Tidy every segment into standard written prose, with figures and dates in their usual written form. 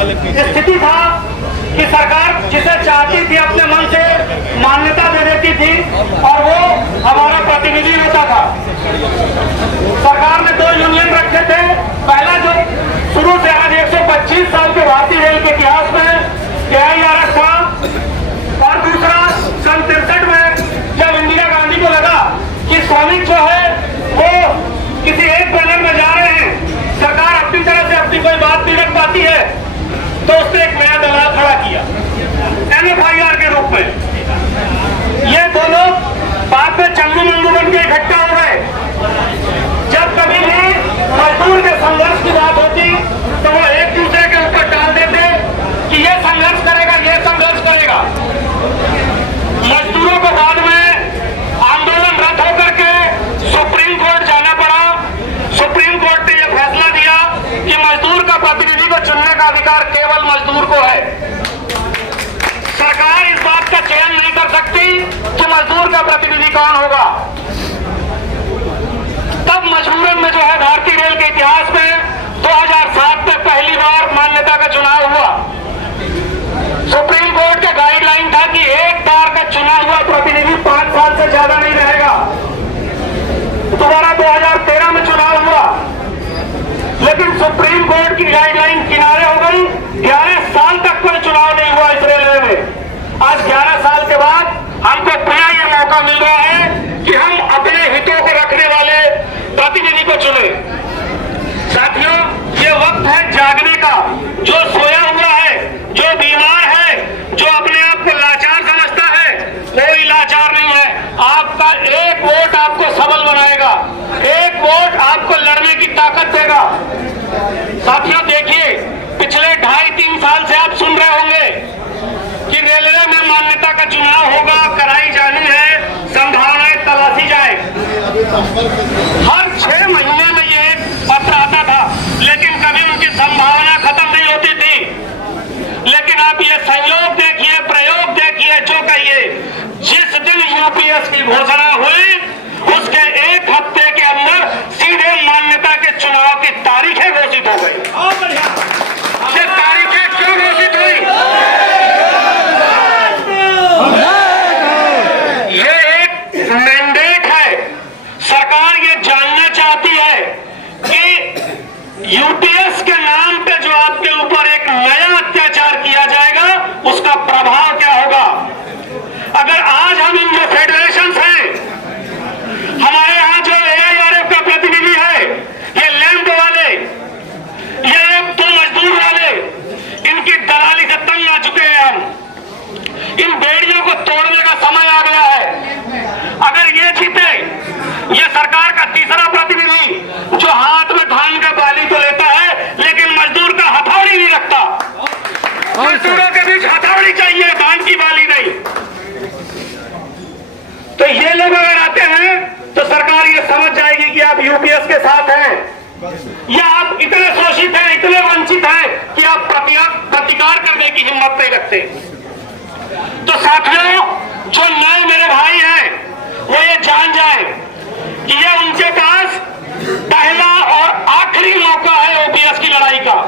स्थिति था कि सरकार जिसे चाहती थी अपने मन से मान्यता दे देती थी और वो हमारा प्रतिनिधि होता था। सरकार ने 2 यूनियन रखे थे। पहला जो शुरू से आज 125 साल के भारतीय रेल के इतिहास में AIRF था, और दूसरा सन 63 में जब इंदिरा गांधी को लगा कि श्रमिक जो है वो किसी एक बैनर में जा रहे हैं, सरकार अपनी तरह से अपनी कोई बात नहीं रख पाती है, तो उसने एक नया दलाल खड़ा किया NFIR के रूप में। ये दोनों बाद में चंगू मंगू बन के इकट्ठा हो गए। जब कभी भी मजदूर के संघर्ष की बात होती तो वो एक दूसरे के ऊपर डाल देते कि ये संघर्ष करेगा, ये संघर्ष करेगा। मजदूरों को बाद में आंदोलन रद्द होकर के सुप्रीम कोर्ट जाना पड़ा। सुप्रीम कोर्ट ने यह फैसला दिया कि मजदूर का प्रतिनिधि को चुनने का अधिकार केवल मजदूर को है। सरकार इस बात का चयन नहीं कर सकती कि मजदूर का प्रतिनिधि कौन होगा। तब मजबूरन में जो है भारतीय रेल के इतिहास में 2007 में पहली बार मान्यता का चुनाव हुआ। सुप्रीम कोर्ट का गाइडलाइन था कि एक बार का चुना हुआ प्रतिनिधि 5 साल से ज्यादा नहीं रहेगा। दोबारा 2013 में चुनाव हुआ, लेकिन सुप्रीम कोर्ट की गाइडलाइन किनारे हो गई। 11 साल तक कोई चुनाव नहीं हुआ इस रेलवे में। आज 11 साल के बाद हमको पुनः ये मौका मिल रहा है कि हम अपने हितों को रखने वाले प्रतिनिधि को चुने। साथियों, ये वक्त है जागने का। जो सोया हुआ है, जो बीमार है, जो अपने आप को लाचार समझता है, कोई लाचार नहीं है। आपका एक वोट आपको सबल बनाएगा, एक वोट आपको लड़ने की ताकत देगा। साथियों देखिए, पिछले 2.5-3 साल से आप सुन रहे होंगे कि रेलवे में मान्यता का चुनाव होगा, कराई जानी है, संभावनाएं तलाशी जाए। हर 6 महीने में ये पत्र आता था, लेकिन कभी उनकी संभावना खत्म नहीं होती थी। लेकिन आप ये संयोग देखिए, प्रयोग देखिए, जो कहिए, जिस दिन यूपीएस की घोषणा हुई उसके 1 हफ्ते के अंदर सीधे मान्यता के चुनाव की तारीखें घोषित हो गई। ये तारीखें क्यों घोषित हुई? ये एक मैंडेट है। सरकार ये जानना चाहती है कि यूपीएस के नाम पे जो आपके ऊपर एक नया अत्याचार किया जाएगा उसका प्रभाव क्या होगा। अगर आज हम इन जो फेडरेशन हैं, हमारे यहाँ जो AIRF का प्रतिनिधि है, ये लैंप वाले, ये तो मजदूर वाले, इनकी दलाली से तंग आ चुके हैं हम। इन बेड़ियों को तोड़ने का समय आ गया है। अगर ये जीते, ये सरकार का तीसरा प्रतिनिधि जो हाथ में धान का बाली तो लेता है लेकिन मजदूर का हथौड़ी नहीं रखता। मजदूरों के बीच हथौड़ी चाहिए, धान की बाली नहीं। तो ये लोग अगर आते हैं तो सरकार ये समझ जाएगी कि आप यूपीएस के साथ हैं, या आप इतने शोषित हैं, इतने वंचित हैं कि आप प्रतिकार करने की हिम्मत नहीं रखते। तो साथियों, जो नए मेरे भाई हैं वो ये जान जाए कि ये उनके पास पहला और आखिरी मौका है ओपीएस की लड़ाई का।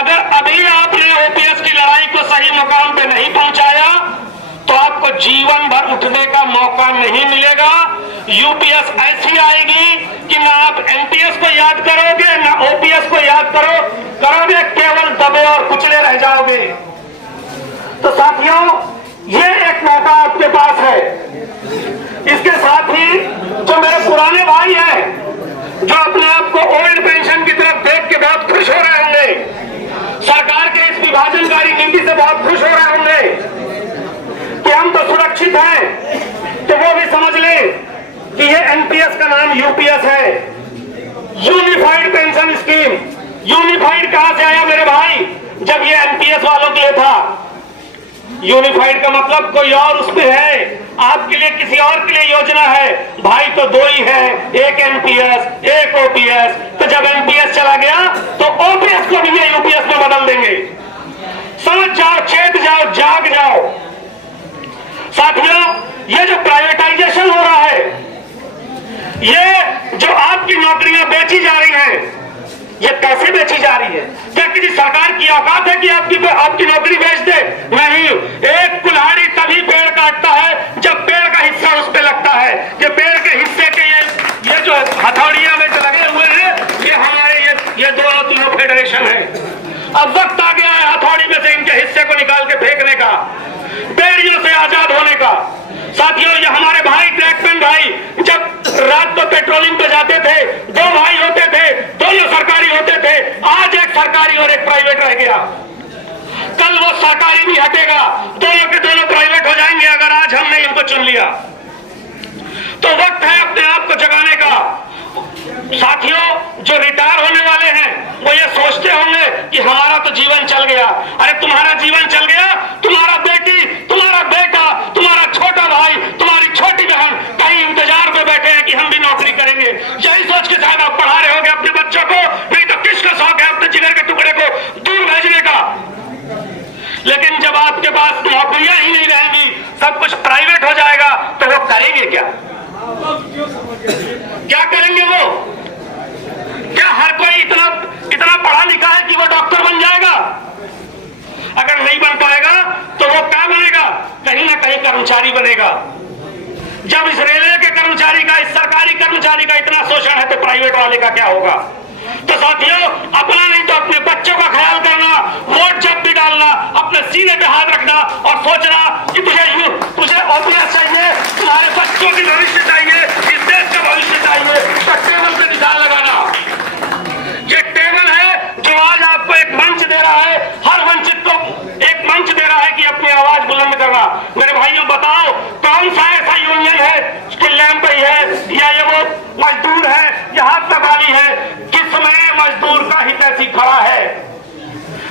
अगर अभी आपने ओपीएस की लड़ाई को सही मुकाम पे नहीं पहुंचाया तो आपको जीवन भर उठने का मौका नहीं मिलेगा। यूपीएस ऐसी आएगी कि ना आप एनपीएस को याद करोगे, ना ओपीएस को याद करोगे, केवल दबे और कुचले रह जाओगे। तो साथियों, ये एक मौका आपके पास है। इसके साथ ही जो मेरे पुराने भाई हैं, जो अपने आप को ओल्ड पेंशन की तरफ देख के बहुत खुश हो रहे होंगे, सरकार के इस विभाजनकारी नीति से बहुत खुश हो रहे होंगे कि हम तो सुरक्षित हैं, तो वो भी समझ लें कि ये एनपीएस का नाम यूपीएस है, यूनिफाइड पेंशन स्कीम। यूनिफाइड कहां से आया मेरे भाई? जब ये एनपीएस वालों के लिए था। यूनिफाइड का मतलब कोई और उसमें है, आपके लिए किसी और के लिए योजना है। भाई तो 2 ही है, एक एनपीएस, एक ओपीएस। तो जब एनपीएस चला गया तो ओपीएस को भी ये यूपीएस में बदल देंगे। समझ जाओ, चेत जाओ, जाग जाओ। साथियों, ये जो प्राइवेटाइजेशन हो रहा है, ये जो आपकी नौकरियां बेची जा रही हैं, ये कैसे बेची जा रही है? क्या किसी सरकार औकात है कि आपकी नौकरी बेच दे? नहीं। एक कुल्हाड़ी तभी पेड़ काटता है जब पेड़ का हिस्सा उस पे लगता है। ये पेड़ के हिस्से के ये जो हथौड़ियां में जो लगे हुए हैं, ये हमारे ये दोनों फेडरेशन है। अब वक्त आ गया है हथौड़ी में से इनके हिस्से को निकाल के फेंकने का, बेड़ियों से आजाद होने का। साथियों, ये हमारे भाई ट्रैकमैन भाई जब रात को पेट्रोलिंग पे जाते थे, दो भाई होते थे, दोनों सरकारी होते थे। आज एक सरकारी और एक प्राइवेट रह गया, कल वो सरकारी नहीं हटेगा, दोनों के दोनों प्राइवेट हो जाएंगे अगर आज हमने इनको चुन लिया। तो वक्त है अपने आप को जगाने का। साथियों, जो रिटायर होने वाले हैं वो ये सोचते होंगे कि हमारा तो जीवन चल गया। अरे तुम्हारा जीवन चल गया, तुम्हारा बेटी, तुम्हारा बेटा, तुम्हारा छोटा भाई, तुम्हारी छोटी बहन कहीं इंतजार में बैठे हैं कि हम भी नौकरी करेंगे। यही सोच के शायद आप पढ़ा रहे होंगे अपने बच्चों को, नहीं तो किसका शौक है अपने जिगर के टुकड़े को दूर भेजने का। लेकिन जब आपके पास नौकरियां ही नहीं रहेंगी, सब कुछ प्राइवेट हो जाएगा, तो वो करेंगे क्या? क्या करेंगे वो? क्या हर कोई इतना पढ़ा लिखा है कि वो डॉक्टर बन जाएगा? अगर नहीं बन पाएगा तो वो क्या बनेगा? कहीं ना कहीं कर्मचारी बनेगा। जब इस रेलवे के कर्मचारी का, इस सरकारी कर्मचारी का इतना शोषण है, तो प्राइवेट वाले का क्या होगा? तो साथियों, अपना नहीं तो अपने बच्चों का ख्याल करना, वोट जब भी डालना अपने सीने पे हाथ रखना और सोचना कि तुझे ऑफिस चाहिए, तुम्हारे बच्चों की भविष्य चाहिए, इस देश का भविष्य चाहिए, तो टेबल पे निशान लगाना। ये टेबल है जो आज आपको एक मंच दे रहा है, हर वंचित को एक मंच दे रहा है कि अपनी आवाज बुलंद करना। मेरे भाइयों, बताओ कौन सा ऐसा यूनियन है कि लैंप पे है या ये वो मजदूर है या हाथ तबाली है, किसमें मजदूर का हित ऐसी खड़ा है?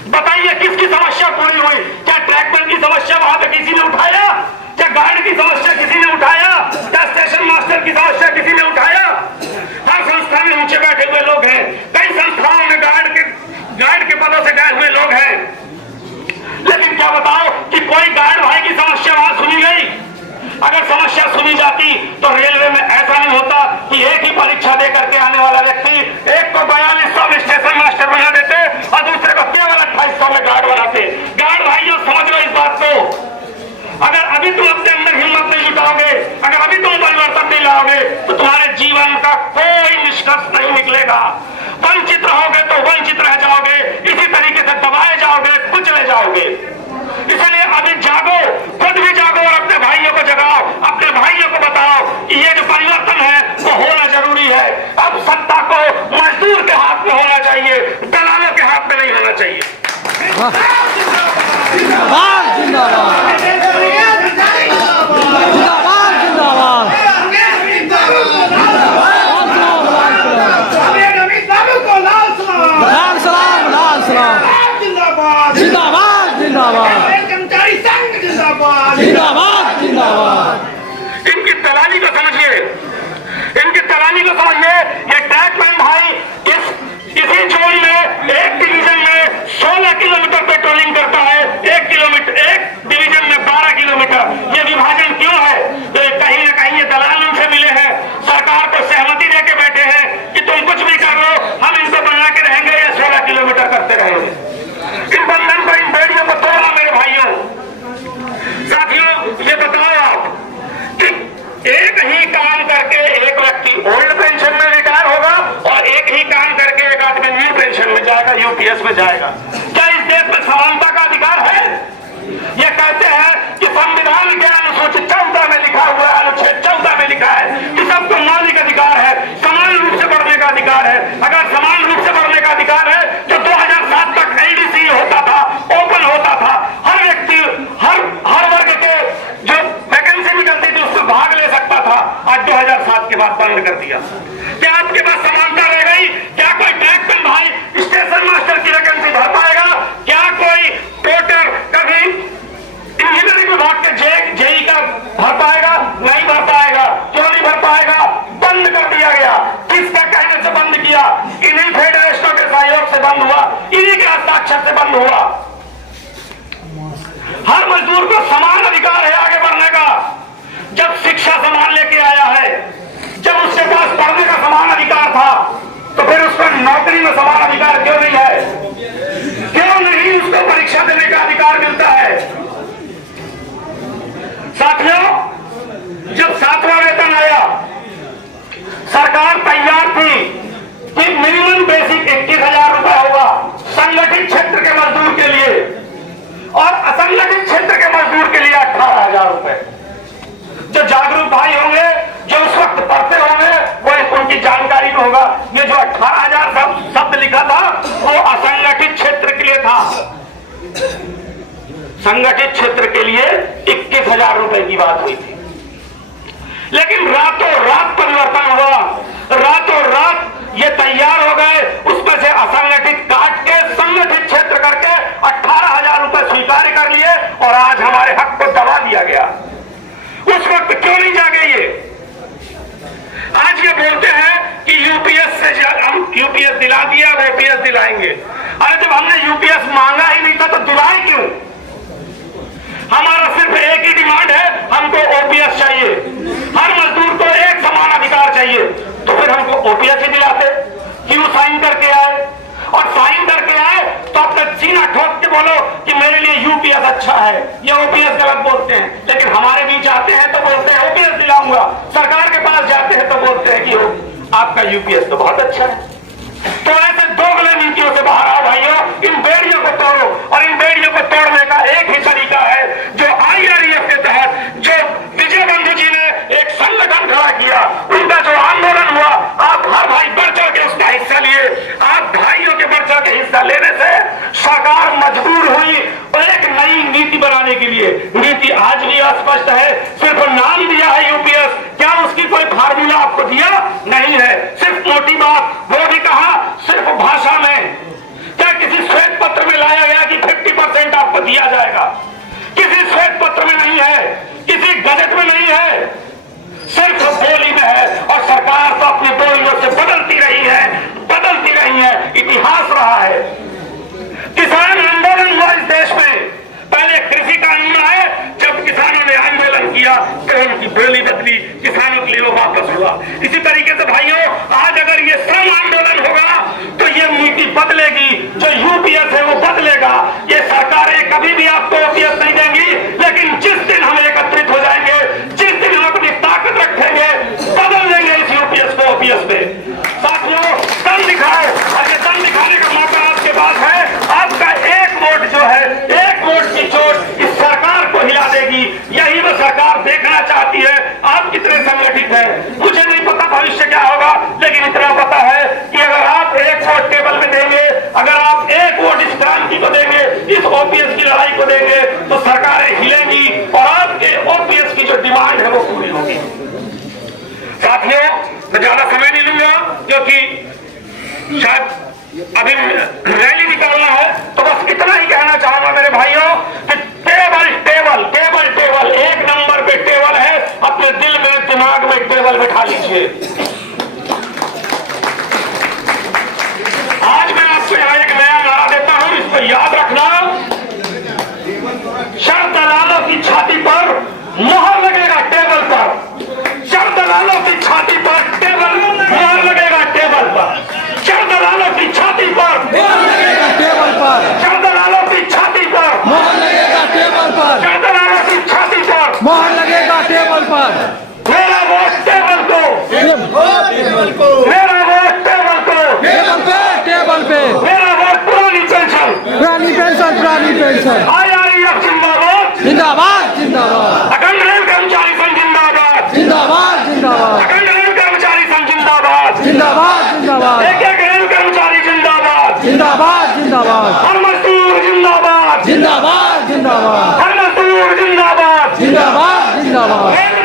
बताइए किसकी समस्या पूरी हुई? क्या ट्रैकमैन की समस्या वहां पे किसी ने उठाया? क्या गार्ड की समस्या किसी ने उठाया? क्या स्टेशन मास्टर की समस्या किसी ने उठाया? हर संस्था में नीचे बैठे हुए लोग हैं, कई संस्थाओं में गार्ड के पदों से गए हुए लोग हैं, लेकिन क्या बताओ कि कोई गार्ड भाई की समस्या वहां सुनी गई? अगर समस्या सुनी जाती तो रेलवे में ऐसा नहीं होता कि एक ही परीक्षा दे करके आने वाला व्यक्ति एक को 4200 में स्टेशन मास्टर बना देते और दूसरे को केवल 2800 में गार्ड बनाते। गार्ड भाइयों, समझ लो इस बात को। अगर अभी तुम अपने अंदर हिम्मत नहीं जुटाओगे, अगर अभी तुम परिवर्तन नहीं लाओगे, तो तुम्हारे जीवन का कोई निष्कर्ष नहीं निकलेगा। वंचित रहोगे तो वंचित रह जाओगे, इसी तरीके से दबाए जाओगे, कुचले जाओगे। इसलिए अभी जागो, खुद भी जागो और अपने भाइयों को जगाओ, अपने भाइयों को बताओ कि ये जो परिवर्तन है वो होना जरूरी है। अब सत्ता को मजदूर के हाथ में होना चाहिए, दलालों के हाथ में नहीं होना चाहिए। जिंदाबाद जिंदाबाद जिंदाबाद जिंदाबाद। इनकी दलाली को समझिए, इनकी दलाली को समझिए। ये ट्रैकमैन भाई इसी जोन में एक डिवीजन में 16 किलोमीटर पेट्रोलिंग करता है, एक डिवीजन में 12 किलोमीटर। ये विभाजन क्यों है? तो कहीं ना कहीं ये दलाल उनसे मिले हैं, सरकार को सहमति देके बैठे हैं कि तुम कुछ भी कर लो, हम इनको बना के रहेंगे, ये 16 किलोमीटर करते रहेंगे। इन बंधन को, इन बेड़ियों को तोड़ना मेरे भाइयों। साथियों, ये बताओ आप कि एक ही काम करके एक व्यक्ति ओल्ड पेंशन में रिटायर होगा और एक ही काम करके एक आदमी न्यू पेंशन में जाएगा, यूपीएस में जाएगा। क्या इस देश में समानता का अधिकार है? ये कहते हैं कि संविधान के अनुसूचित 14 में लिखा हुआ है, अनुच्छेद 14 में लिखा है कि सबको मौलिक अधिकार है, समान रूप से बढ़ने का अधिकार है। अगर समान रूप से बढ़ने का अधिकार है तो 2007 तक एलडीसी होता था, ओपन होता था, हर व्यक्ति हर वर्ग के जो वैकेंसी निकलती थी उसको भाग ले सकता था। आज 2007 के बाद बंद कर दिया। क्या आपके पास समानता रह गई? क्या कोई ट्रैकमैन भाई स्टेशन मास्टर की वैकेंसी भर पाएगा? क्या कोई पोर्टर कभी इंजीनियरिंग विभाग के जेई का भर पाएगा? नहीं भर पाएगा। क्यों नहीं भर पाएगा? बंद कर दिया गया। किसके कहने से बंद किया? इन्हीं फेडरेशनों के सहयोग से बंद हुआ, इन्हीं के हस्ताक्षर से बंद हुआ। हर मजदूर को समान अधिकार है आगे बढ़ने का। जब शिक्षा समान लेके आया है, जब उसके पास पढ़ने का समान अधिकार था, तो फिर उस पर नौकरी में समान अधिकार क्यों नहीं है? क्यों नहीं संगठित क्षेत्र के लिए 21,000 रुपए की बात हुई थी, लेकिन रातों रात परिवर्तन हुआ, रातों रात ये तैयार हो गए, उसमें से असंगठित काट के संगठित क्षेत्र करके 18,000 रुपए स्वीकार कर लिए और आज हमारे हक को दबा दिया गया। उस वक्त क्यों नहीं जागे ये? आज ये बोलते हैं कि यूपीएस से हम यूपीएस दिला दिया, वो ओपीएस दिलाएंगे। अरे जब हमने यूपीएस मांगा ही नहीं था तो दिलाए क्यों? हमारा सिर्फ एक ही डिमांड है, हमको ओपीएस चाहिए, हर मजदूर को एक समान अधिकार चाहिए। तो फिर हमको ओपीएस ही दिलाते, क्यों साइन करके आए? और साइन करके आए तो अपना सीना ठोक के बोलो कि मेरे लिए यूपीएस अच्छा है, ये ओपीएस गलत बोलते हैं। लेकिन हमारे बीच आते हैं तो बोलते हैं ओपीएस दिलाऊंगा, सरकार के पास जाते हैं तो बोलते हैं कि आपका यूपीएस तो बहुत अच्छा है। तो ऐसे दोगले नीतियों से बाहर आओ भाइयों, इन बेड़ियों को तोड़ो, और इन बेड़ियों को तोड़ने का एक ही तरीका है जो आईआरईएफ के तहत जो विजय बंधु जी ने एक संगठन खड़ा किया, उनका जो आंदोलन हुआ, आप हर भाई बढ़ चढ़ के उसका हिस्सा लिए। आप भाइयों के बढ़ चढ़ के हिस्सा लेने से सरकार मजबूर हुई एक नई नीति बनाने के लिए। नीति आज भी अस्पष्ट है, सिर्फ नाम दिया है यूपीएस, क्या उसकी कोई फार्मूला आपको दिया नहीं है, सिर्फ मोटी बात, वो भी कहा सिर्फ भाषा में। क्या किसी श्वेत पत्र में लाया गया कि 50% आपको दिया जाएगा? किसी श्वेत पत्र में नहीं है, किसी गजट में नहीं है, सिर्फ बोली में है। और सरकार तो अपनी बोलियों से बदलती रही है, बदलती रही है, इतिहास रहा है। किसान आंदोलन हुआ इस देश में, पहले कृषि कानून आए, जब किसानों ने आंदोलन किया तो उनकी बोली बदली, किसानों के लिए वो वापस हुआ। इसी तरीके से भाइयों, आज अगर ये श्रम आंदोलन होगा तो ये नीति बदलेगी, जो यूपीएस है वो बदलेगा। ये सरकारें कभी भी आपको ओपीएस नहीं देंगी, लेकिन जिस दिन हम एकत्रित हो जाएंगे, जिस दिन हम अपनी ताकत रखेंगे, बदल देंगे इस यूपीएस को ओपीएस पे। साथियों, दम दिखाओ, और ये दम दिखाने का मौका आपके पास है। आपका एक वोट जो है, एक वोट की चोट इस सरकार को हिला देगी। यही वो सरकार देखना चाहती है आप कितने संगठित हैं। मुझे नहीं पता भविष्य क्या होगा, लेकिन इतना पता है कि अगर आप एक वोट टेबल में देंगे, अगर आप एक वोट इस क्रांति को देंगे, इस ओपीएस की लड़ाई को देंगे, तो सरकारें हिलेंगी और आपके ओपीएस की जो डिमांड है वो पूरी होगी। साथियों, मैं ज्यादा समय नहीं लूंगा क्योंकि शायद अभी रैली निकालना है, तो बस इतना ही कहना चाहूंगा मेरे भाइयों कि टेबल टेबल टेबल टेबल, एक नंबर पे टेबल है, अपने दिल में दिमाग में टेबल बैठा लीजिए। आज मैं आपको यहाँ एक नया नारा देता हूं, इसको याद रखना। शर दलालों की छाती पर मोहर लगेगा टेबल पर, शर दलालों की छाती पर टेबल मोहर लगेगा टेबल पर, शर दलालों की छाती पर मोहर लगेगा टेबल पर, शर दलालों की छाती पर मोहर लगेगा टेबल पर, शर दलालों की छाती पर मोहर लगेगा टेबल पर। मेरा वोट टेबल को, टेबल को, मेरा वोट टेबल को, टेबल पे, टेबल पे, मेरा वोट पुरानी पेंशन, पुरानी पेंशन, पुरानी पेंशन। आईआरईएफ जिंदाबाद, जिंदाबाद, जिंदाबाद, अखंड रेल कर्मचारी संघ जिंदाबाद, जिंदाबाद, जिंदाबाद, अखंड रेल कर्मचारी संघ जिंदाबाद, जिंदाबाद, जिंदाबाद, एक एक रेल कर्मचारी जिंदाबाद, जिंदाबाद, जिंदाबाद, हर मजदूर जिंदाबाद, जिंदाबाद, जिंदाबाद, हर मजदूर जिंदाबाद, जिंदाबाद, जिंदाबाद।